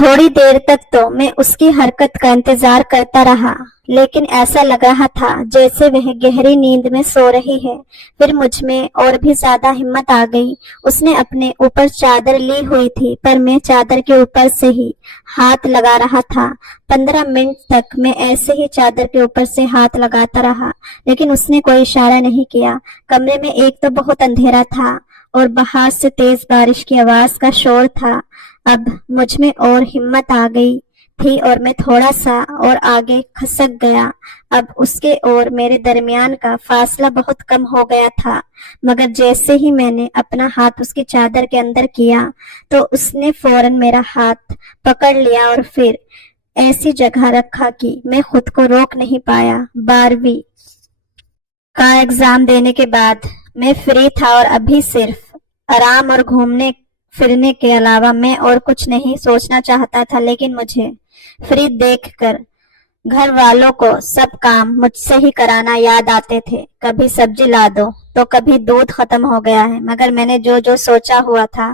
थोड़ी देर तक तो मैं उसकी हरकत का इंतजार करता रहा, लेकिन ऐसा लग रहा था जैसे वह गहरी नींद में सो रही है। फिर मुझ में और भी ज्यादा हिम्मत आ गई। उसने अपने ऊपर चादर ली हुई थी, पर मैं चादर के ऊपर से ही हाथ लगा रहा था। 15 मिनट तक मैं ऐसे ही चादर के ऊपर से हाथ लगाता रहा, लेकिन उसने कोई इशारा नहीं किया। कमरे में एक तो बहुत अंधेरा था और बाहर से तेज बारिश की आवाज का शोर था। अब मुझ में और हिम्मत आ गई थी और मैं थोड़ा सा और आगे खसक गया। अब उसके और मेरे दरमियान का फासला बहुत कम हो गया था, मगर जैसे ही मैंने अपना हाथ उसकी चादर के अंदर किया तो उसने फौरन मेरा हाथ पकड़ लिया और फिर ऐसी जगह रखा कि मैं खुद को रोक नहीं पाया। 12वीं का एग्जाम देने के बाद मैं फ्री था और अभी सिर्फ आराम और घूमने फिरने के अलावा मैं और कुछ नहीं सोचना चाहता था। लेकिन मुझे फ्री देखकर घर वालों को सब काम मुझसे ही कराना याद आते थे। कभी सब्जी ला दो तो कभी दूध खत्म हो गया है, मगर मैंने जो जो सोचा हुआ था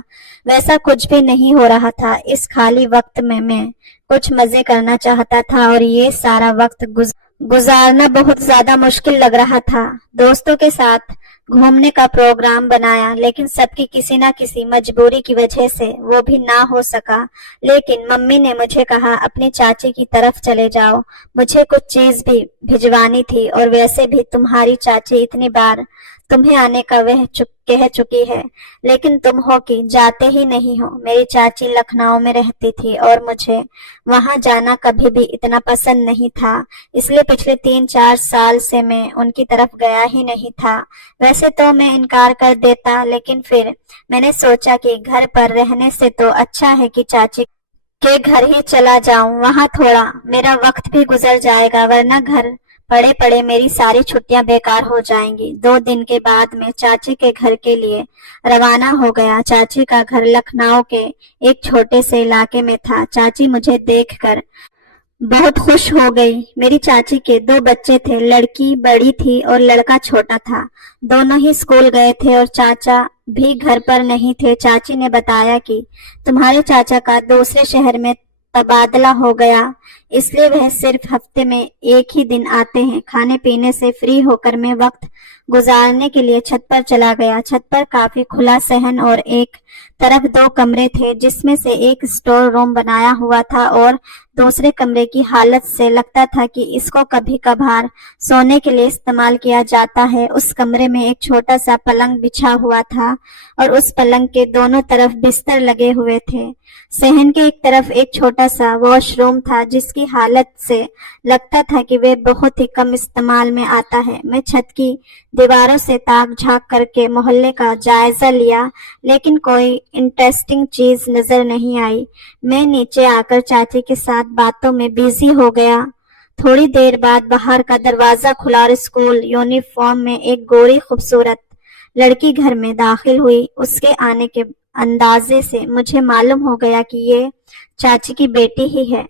वैसा कुछ भी नहीं हो रहा था। इस खाली वक्त में मैं कुछ मजे करना चाहता था और ये सारा वक्त गुजारना बहुत ज्यादा मुश्किल लग रहा था। दोस्तों के साथ घूमने का प्रोग्राम बनाया, लेकिन सबकी किसी न किसी मजबूरी की वजह से वो भी ना हो सका। लेकिन मम्मी ने मुझे कहा अपनी चाची की तरफ चले जाओ, मुझे कुछ चीज भी भिजवानी थी और वैसे भी तुम्हारी चाची इतनी बार तुम्हें आने का कह चुकी है, लेकिन तुम हो कि जाते ही नहीं हो। मेरी चाची लखनऊ में रहती थी और मुझे वहां जाना कभी भी इतना पसंद नहीं था, इसलिए पिछले 3-4 साल से मैं उनकी तरफ गया ही नहीं था। वैसे तो मैं इनकार कर देता, लेकिन फिर मैंने सोचा कि घर पर रहने से तो अच्छा है कि चाची के घर ही चला जाऊं, वहां थोड़ा मेरा वक्त भी गुजर जाएगा, वरना घर पड़े पड़े मेरी सारी छुट्टियां बेकार हो जाएंगी। 2 दिन के बाद मैं चाची के घर के लिए रवाना हो गया। चाची का घर लखनऊ के एक छोटे से इलाके में था। चाची मुझे देखकर बहुत खुश हो गई। मेरी चाची के 2 बच्चे थे, लड़की बड़ी थी और लड़का छोटा था। दोनों ही स्कूल गए थे और चाचा भी घर पर नहीं थे। चाची ने बताया कि तुम्हारे चाचा का दूसरे शहर में तबादला हो गया, इसलिए वह सिर्फ हफ्ते में एक ही दिन आते हैं। खाने पीने से फ्री होकर मैं वक्त गुजारने के लिए छत पर चला गया। छत पर काफी खुला सहन और एक तरफ 2 कमरे थे, जिसमें से एक स्टोर रूम बनाया हुआ था और दूसरे कमरे की हालत से लगता था कि इसको कभी कभार सोने के लिए इस्तेमाल किया जाता है। उस कमरे में एक छोटा सा पलंग बिछा हुआ था और उस पलंग के दोनों तरफ बिस्तर लगे हुए थे। सहन के एक तरफ एक छोटा सा वॉशरूम था, जिसकी हालत से लगता था कि वह बहुत ही कम इस्तेमाल में आता है। मैं छत की दीवारों से ताक झांक करके मोहल्ले का जायजा लिया, लेकिन कोई इंटरेस्टिंग चीज नजर नहीं आई। मैं नीचे आकर चाची के साथ बातों में बिजी हो गया। थोड़ी देर बाद बाहर का दरवाजा खुला और स्कूल यूनिफॉर्म में एक गोरी खूबसूरत लड़की घर में दाखिल हुई। उसके आने के अंदाजे से मुझे मालूम हो गया कि ये चाची की बेटी ही है।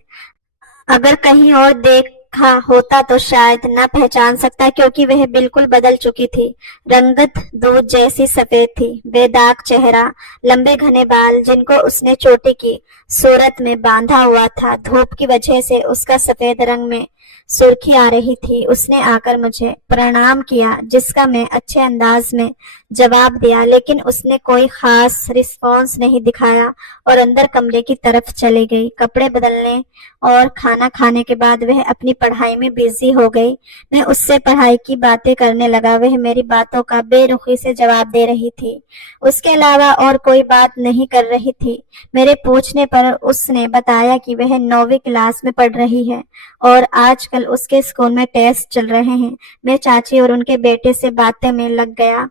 अगर कहीं और देखा होता तो शायद न पहचान सकता, क्योंकि वह बिल्कुल बदल चुकी थी। रंगत दूध जैसी सफेद थी, बेदाग चेहरा, लंबे घने बाल जिनको उसने चोटी की सूरत में बांधा हुआ था। धूप की वजह से उसका सफेद रंग में सुर्खी आ रही थी। उसने आकर मुझे प्रणाम किया, जिसका मैं अच्छे अंदाज में जवाब दिया, लेकिन उसने कोई खास रिस्पॉन्स नहीं दिखाया और अंदर कमरे की तरफ चली गई। कपड़े बदलने और खाना खाने के बाद वह अपनी पढ़ाई में बिजी हो गई। मैं उससे पढ़ाई की बातें करने लगा। वह मेरी बातों का बेरुखी से जवाब दे रही थी, उसके अलावा और कोई बात नहीं कर रही थी। मेरे पूछने पर उसने बताया कि वह 9वीं क्लास में पढ़ रही है और आजकल उसके स्कूल में टेस्ट चल रहे हैं। मैं चाची और उनके बेटे से बातें में लग गया,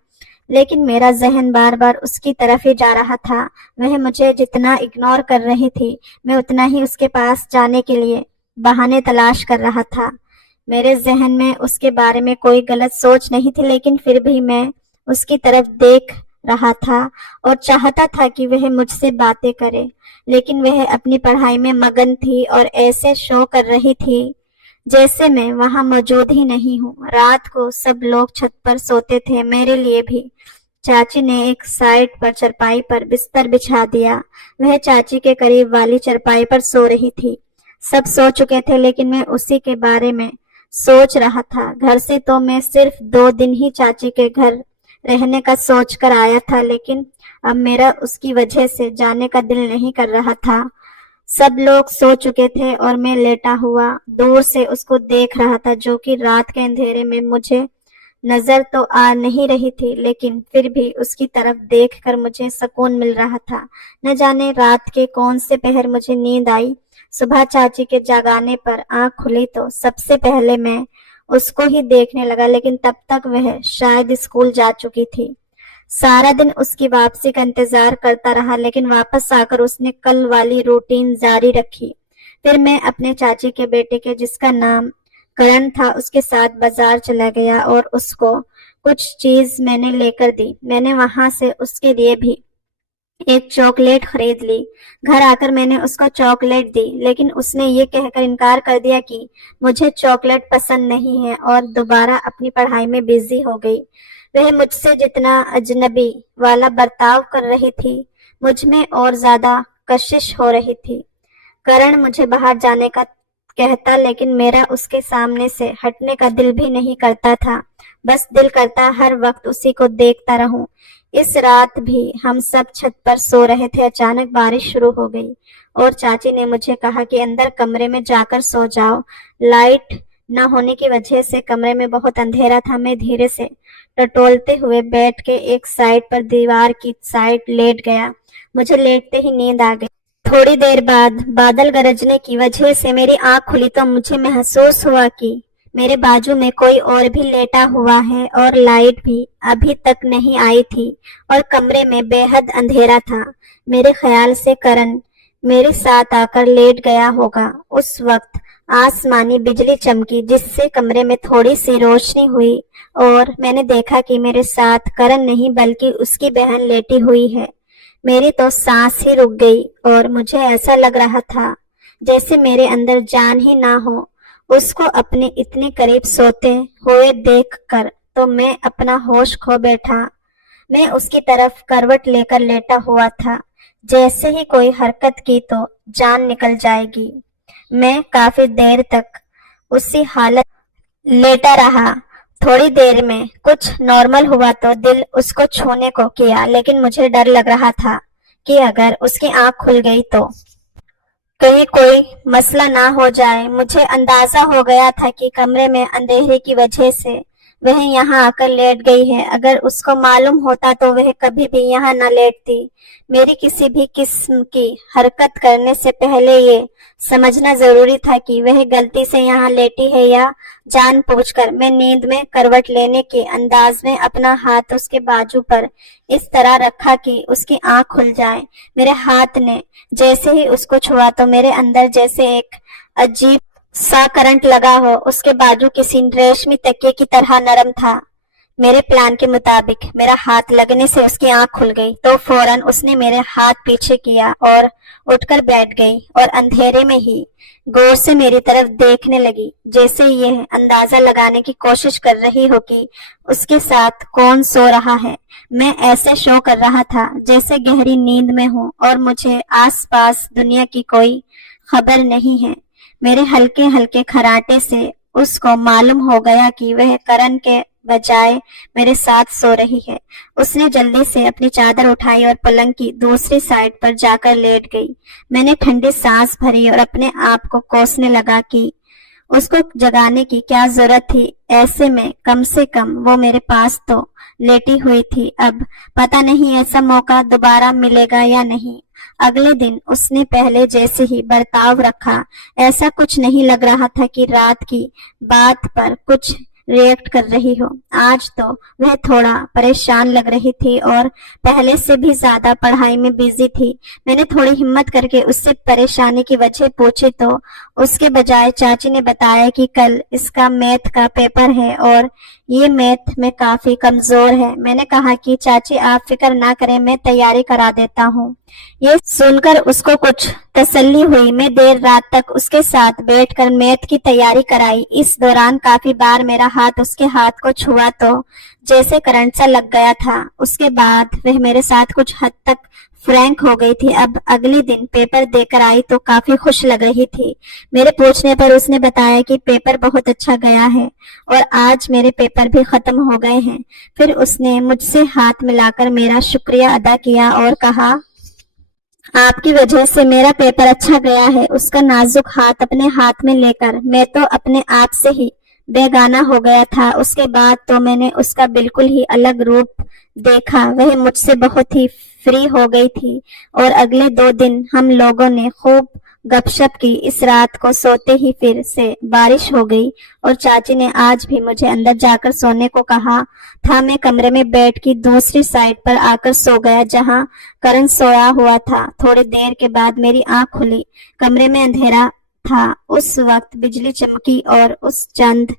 लेकिन मेरा जहन बार बार उसकी तरफ ही जा रहा था। वह मुझे जितना इग्नोर कर रही थी, मैं उतना ही उसके पास जाने के लिए बहाने तलाश कर रहा था। मेरे जहन में उसके बारे में कोई गलत सोच नहीं थी, लेकिन फिर भी मैं उसकी तरफ देख रहा था और चाहता था कि वह मुझसे बातें करे, लेकिन वह अपनी पढ़ाई में मगन थी और ऐसे शो कर रही थी जैसे मैं वहां मौजूद ही नहीं हूँ। रात को सब लोग छत पर सोते थे, मेरे लिए भी चाची ने एक साइड पर चरपाई पर बिस्तर बिछा दिया। वह चाची के करीब वाली चरपाई पर सो रही थी। सब सो चुके थे लेकिन मैं उसी के बारे में सोच रहा था। घर से तो मैं सिर्फ 2 दिन ही चाची के घर रहने का सोच कर आया था, लेकिन अब मेरा उसकी वजह से जाने का दिल नहीं कर रहा था। सब लोग सो चुके थे और मैं लेटा हुआ दूर से उसको देख रहा था, जो कि रात के अंधेरे में मुझे नजर तो आ नहीं रही थी, लेकिन फिर भी उसकी तरफ देखकर मुझे सुकून मिल रहा था। न जाने रात के कौन से पहर मुझे नींद आई। सुबह चाची के जगाने पर आंख खुली तो सबसे पहले मैं उसको ही देखने लगा, लेकिन तब तक वह शायद स्कूल जा चुकी थी। सारा दिन उसकी वापसी का इंतजार करता रहा, लेकिन वापस आकर उसने कल वाली रूटीन जारी रखी। फिर मैं अपने चाची के बेटे के, जिसका नाम करण था, उसके साथ बाजार चला गया और उसको कुछ चीज मैंने लेकर दी। मैंने वहां से उसके लिए भी एक चॉकलेट खरीद ली। घर आकर मैंने उसको चॉकलेट दी, लेकिन उसने ये कहकर इनकार कर दिया कि मुझे चॉकलेट पसंद नहीं है और दोबारा अपनी पढ़ाई में बिजी हो गई। वह मुझसे जितना अजनबी वाला बर्ताव कर रही थी, मुझ में और ज्यादा कशिश हो रही थी। करण मुझे बाहर जाने का कहता, लेकिन मेरा उसके सामने से हटने का दिल भी नहीं करता था। बस दिल करता हर वक्त उसी को देखता रहूं। इस रात भी हम सब छत पर सो रहे थे। अचानक बारिश शुरू हो गई और चाची ने मुझे कहा कि अंदर कमरे में जाकर सो जाओ। लाइट न होने की वजह से कमरे में बहुत अंधेरा था। मैं धीरे से टटोलते हुए बैठ के एक साइड पर दीवार की साइड लेट गया। मुझे लेटते ही नींद आ गई। थोड़ी देर बाद बादल गरजने की वजह से मेरी आंख खुली तो मुझे महसूस हुआ कि मेरे बाजू में कोई और भी लेटा हुआ है और लाइट भी अभी तक नहीं आई थी और कमरे में बेहद अंधेरा था। मेरे ख्याल से करण मेरे साथ आकर लेट गया होगा। उस वक्त आसमानी बिजली चमकी, जिससे कमरे में थोड़ी सी रोशनी हुई और मैंने देखा कि मेरे साथ करण नहीं बल्कि उसकी बहन लेटी हुई है। मेरी तो सांस ही रुक गई और मुझे ऐसा लग रहा था जैसे मेरे अंदर जान ही ना हो। उसको अपने इतने करीब सोते हुए देखकर तो मैं अपना होश खो बैठा। मैं उसकी तरफ करवट लेकर लेटा हुआ था। जैसे ही कोई हरकत की तो जान निकल जाएगी। मैं काफी देर तक उसी हालत लेटा रहा। थोड़ी देर में कुछ नॉर्मल हुआ तो दिल उसको छूने को किया, लेकिन मुझे डर लग रहा था कि अगर उसकी आंख खुल गई तो कहीं कोई मसला ना हो जाए। मुझे अंदाजा हो गया था कि कमरे में अंधेरे की वजह से वह यहाँ आकर लेट गई है। अगर उसको मालूम होता तो वह कभी भी यहाँ न लेटती। मेरी किसी भी किस्म की हरकत करने से पहले ये समझना जरूरी था कि वह गलती से यहाँ लेटी है या जानबूझकर। मैं नींद में करवट लेने के अंदाज में अपना हाथ उसके बाजू पर इस तरह रखा कि उसकी आंख खुल जाए। मेरे हाथ ने जैसे ही उसको छुआ तो मेरे अंदर जैसे एक अजीब सा करंट लगा हो। उसके बाजू किसी रेशमी तकिए की तरह नरम था। मेरे प्लान के मुताबिक मेरा हाथ लगने से उसकी आंख खुल गई तो फौरन उसने मेरे हाथ पीछे किया और उठकर बैठ गई और अंधेरे में ही गौर से मेरी तरफ देखने लगी, जैसे यह अंदाजा लगाने की कोशिश कर रही हो कि उसके साथ कौन सो रहा है। मैं ऐसे शो कर रहा था जैसे गहरी नींद में हूँ और मुझे आसपास दुनिया की कोई खबर नहीं है। मेरे हल्के हल्के खराटे से उसको मालूम हो गया कि वह करण के बजाय मेरे साथ सो रही है। उसने जल्दी से अपनी चादर उठाई और पलंग की दूसरी साइड पर जाकर लेट गई। मैंने ठंडी सांस भरी और अपने आप को कोसने लगा कि उसको जगाने की क्या जरूरत थी। ऐसे में कम से कम वो मेरे पास तो लेटी हुई थी। अब पता नहीं ऐसा मौका दोबारा मिलेगा या नहीं। अगले दिन उसने पहले जैसे ही बर्ताव रखा। ऐसा कुछ नहीं लग रहा था कि रात की बात पर कुछ रिएक्ट कर रही हो। आज तो वह थोड़ा परेशान लग रही थी और पहले से भी ज्यादा पढ़ाई में बिजी थी। मैंने थोड़ी हिम्मत करके उससे परेशानी की वजह पूछी तो اس کے بجائے چاچی نے بتایا کہ کل اس کا میتھ کا پیپر ہے اور یہ میتھ میں کافی کمزور ہے۔ میں نے کہا کہ چاچی آپ فکر نہ کریں، میں تیاری کرا دیتا ہوں۔ یہ سن کر اس کو کچھ تسلی ہوئی۔ میں دیر رات تک اس کے ساتھ بیٹھ کر میتھ کی تیاری کرائی۔ اس دوران کافی بار میرا ہاتھ اس کے ہاتھ کو چھوا تو جیسے کرنٹ سا لگ گیا تھا۔ اس کے بعد وہ میرے ساتھ کچھ حد تک فرینک ہو گئی تھی۔ اب اگلے دن پیپر دے کر آئی تو کافی خوش لگ رہی تھی۔ میرے پوچھنے پر اس نے بتایا کہ پیپر بہت اچھا گیا ہے اور آج میرے پیپر بھی ختم ہو گئے ہیں۔ پھر اس نے مجھ سے ہاتھ ملا کر میرا شکریہ ادا کیا اور کہا، آپ کی وجہ سے میرا پیپر اچھا گیا ہے۔ اس کا نازک ہاتھ اپنے ہاتھ میں لے کر میں تو اپنے آپ سے ہی بیگانہ ہو گیا تھا۔ اس کے بعد تو میں نے اس کا بالکل ہی الگ روپ دیکھا۔ وہ مجھ سے بہت ہی فری ہو گئی تھی اور اگلے 2 دن ہم لوگوں نے خوب گپ شپ کی۔ اس رات کو سوتے ہی پھر سے بارش ہو گئی اور چاچی نے آج بھی مجھے اندر جا کر سونے کو کہا تھا۔ میں کمرے میں بیڈ کی دوسری سائڈ پر آ کر سو گیا جہاں کرن سویا ہوا تھا۔ تھوڑی دیر کے بعد میری آنکھ کھلی۔ کمرے میں اندھیرا تھا۔ اس وقت بجلی چمکی اور اس چند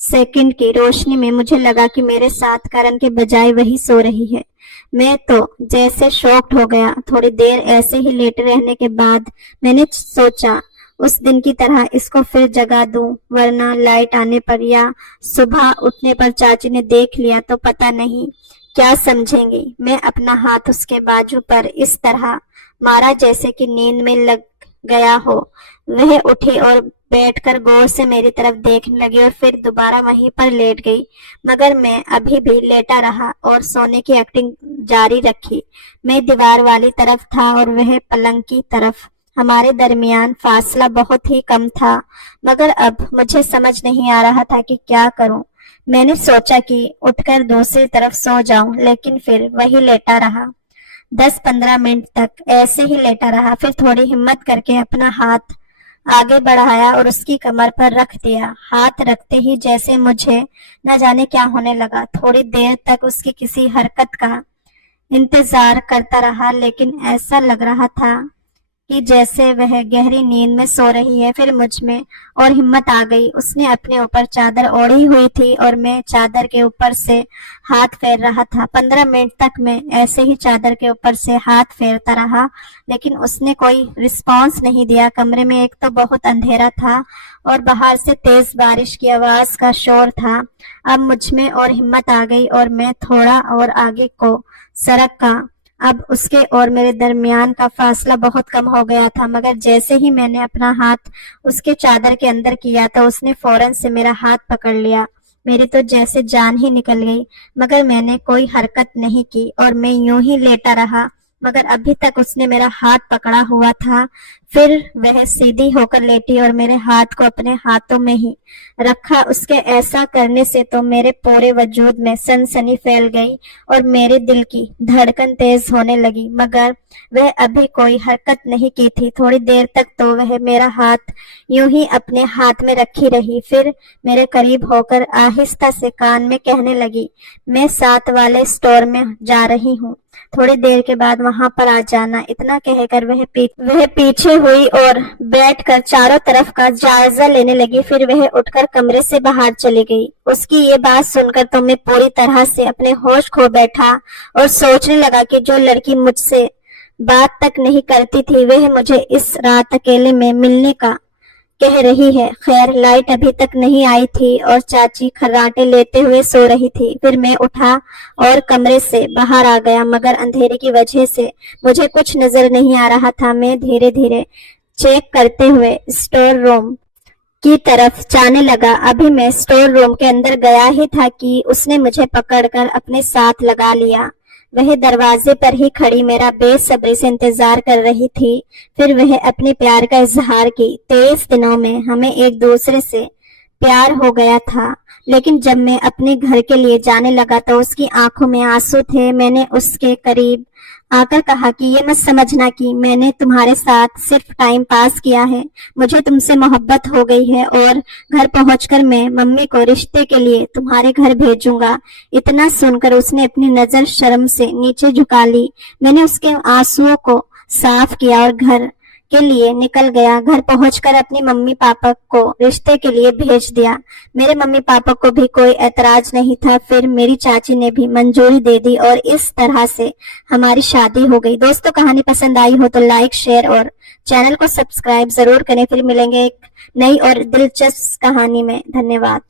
سیکنڈ کی روشنی میں مجھے لگا کہ میرے ساتھ کرن کے بجائے وہی سو رہی ہے۔ میں تو جیسے شاکڈ ہو گیا۔ تھوڑی دیر ایسے ہی لیٹے رہنے کے بعد میں نے سوچا اس دن کی طرح اس کو پھر جگا دوں، ورنہ لائٹ آنے پر یا صبح اٹھنے پر چاچی نے دیکھ لیا تو پتہ نہیں کیا سمجھیں گی۔ میں اپنا ہاتھ اس کے بازو پر اس طرح مارا جیسے کہ نیند میں لگ گیا ہو۔ وہ اٹھی اور بیٹھ کر غور سے میری طرف دیکھنے لگی اور پھر دوبارہ وہیں پر لیٹ گئی، مگر میں ابھی بھی لیٹا رہا اور سونے کی ایکٹنگ جاری رکھی۔ میں دیوار والی طرف تھا اور وہ پلنگ کی طرف۔ ہمارے درمیان فاصلہ بہت ہی کم تھا، مگر اب مجھے سمجھ نہیں آ رہا تھا کہ کیا کروں۔ میں نے سوچا کہ اٹھ کر دوسری طرف سو جاؤں، لیکن پھر وہی لیٹا رہا۔ 10-15 منٹ تک ایسے ہی لیٹا رہا، پھر تھوڑی ہمت کر کے اپنا ہاتھ آگے بڑھایا اور اس کی کمر پر رکھ دیا۔ ہاتھ رکھتے ہی جیسے مجھے نہ جانے کیا ہونے لگا۔ تھوڑی دیر تک اس کی کسی حرکت کا انتظار کرتا رہا، لیکن ایسا لگ رہا تھا کہ جیسے وہ گہری نیند میں سو رہی ہے۔ پھر مجھ میں اور ہمت آ گئی۔ اس نے اپنے اوپر چادر اوڑھی ہوئی تھی اور میں چادر کے اوپر سے ہاتھ پھیر رہا تھا۔ 15 منٹ تک میں ایسے ہی چادر کے اوپر سے ہاتھ پھیرتا رہا، لیکن اس نے کوئی رسپانس نہیں دیا۔ کمرے میں ایک تو بہت اندھیرا تھا اور باہر سے تیز بارش کی آواز کا شور تھا۔ اب مجھ میں اور ہمت آ گئی اور میں تھوڑا اور آگے کو سرکا۔ اب اس کے اور میرے درمیان کا فاصلہ بہت کم ہو گیا تھا، مگر جیسے ہی میں نے اپنا ہاتھ اس کے چادر کے اندر کیا تو اس نے فوراً سے میرا ہاتھ پکڑ لیا۔ میری تو جیسے جان ہی نکل گئی، مگر میں نے کوئی حرکت نہیں کی اور میں یوں ہی لیٹا رہا، مگر ابھی تک اس نے میرا ہاتھ پکڑا ہوا تھا۔ پھر وہ سیدھی ہو کر لیٹی اور میرے ہاتھ کو اپنے ہاتھوں میں ہی رکھا۔ اس کے ایسا کرنے سے تو میرے پورے وجود میں سنسنی پھیل گئی اور میرے دل کی دھڑکن تیز ہونے لگی، مگر وہ ابھی کوئی حرکت نہیں کی تھی۔ تھوڑی دیر تک تو وہ میرا ہاتھ یوں ہی اپنے ہاتھ میں رکھی رہی، پھر میرے قریب ہو کر آہستہ سے کان میں کہنے لگی، میں ساتھ والے اسٹور میں جا رہی ہوں، تھوڑی دیر کے بعد وہاں پر آ جانا۔ اتنا کہہ کر وہ پیچھے ہوئی اور بیٹھ کر چاروں طرف کا جائزہ لینے لگی، پھر وہ اٹھ کر کمرے سے باہر چلی گئی۔ اس کی یہ بات سن کر تو میں پوری طرح سے اپنے ہوش کھو بیٹھا اور سوچنے لگا کہ جو لڑکی مجھ سے بات تک نہیں کرتی تھی وہ مجھے اس رات اکیلے میں ملنے کا کہہ رہی ہے۔ خیر لائٹ ابھی تک نہیں آئی تھی اور چاچی خراٹے لیتے ہوئے سو رہی تھی۔ پھر میں اٹھا اور کمرے سے باہر آ گیا، مگر اندھیرے کی وجہ سے مجھے کچھ نظر نہیں آ رہا تھا۔ میں دھیرے دھیرے چیک کرتے ہوئے اسٹور روم کی طرف جانے لگا۔ ابھی میں اسٹور روم کے اندر گیا ہی تھا کہ اس نے مجھے پکڑ کر اپنے ساتھ لگا لیا۔ وہ دروازے پر ہی کھڑی میرا بے صبری سے انتظار کر رہی تھی۔ پھر وہ اپنے پیار کا اظہار کی۔ 23 دنوں میں ہمیں ایک دوسرے سے پیار ہو گیا تھا، لیکن جب میں اپنے گھر کے لیے جانے لگا تو اس کی آنکھوں میں آنسو تھے۔ میں نے اس کے قریب آ کر کہا کہ یہ مت سمجھنا کہ میں نے تمہارے ساتھ صرف ٹائم پاس کیا ہے، مجھے تم سے محبت ہو گئی ہے اور گھر پہنچ کر میں ممی کو رشتے کے لیے تمہارے گھر بھیجوں گا۔ اتنا سن کر اس نے اپنی نظر شرم سے نیچے جھکا لی۔ میں نے اس کے آنسوؤں کو صاف کیا اور گھر के लिए निकल गया। घर पहुंचकर अपनी मम्मी पापा को रिश्ते के लिए भेज दिया। मेरे मम्मी पापा को भी कोई एतराज नहीं था। फिर मेरी चाची ने भी मंजूरी दे दी और इस तरह से हमारी शादी हो गई। दोस्तों, कहानी पसंद आई हो तो लाइक, शेयर और चैनल को सब्सक्राइब जरूर करें। फिर मिलेंगे एक नई और दिलचस्प कहानी में। धन्यवाद।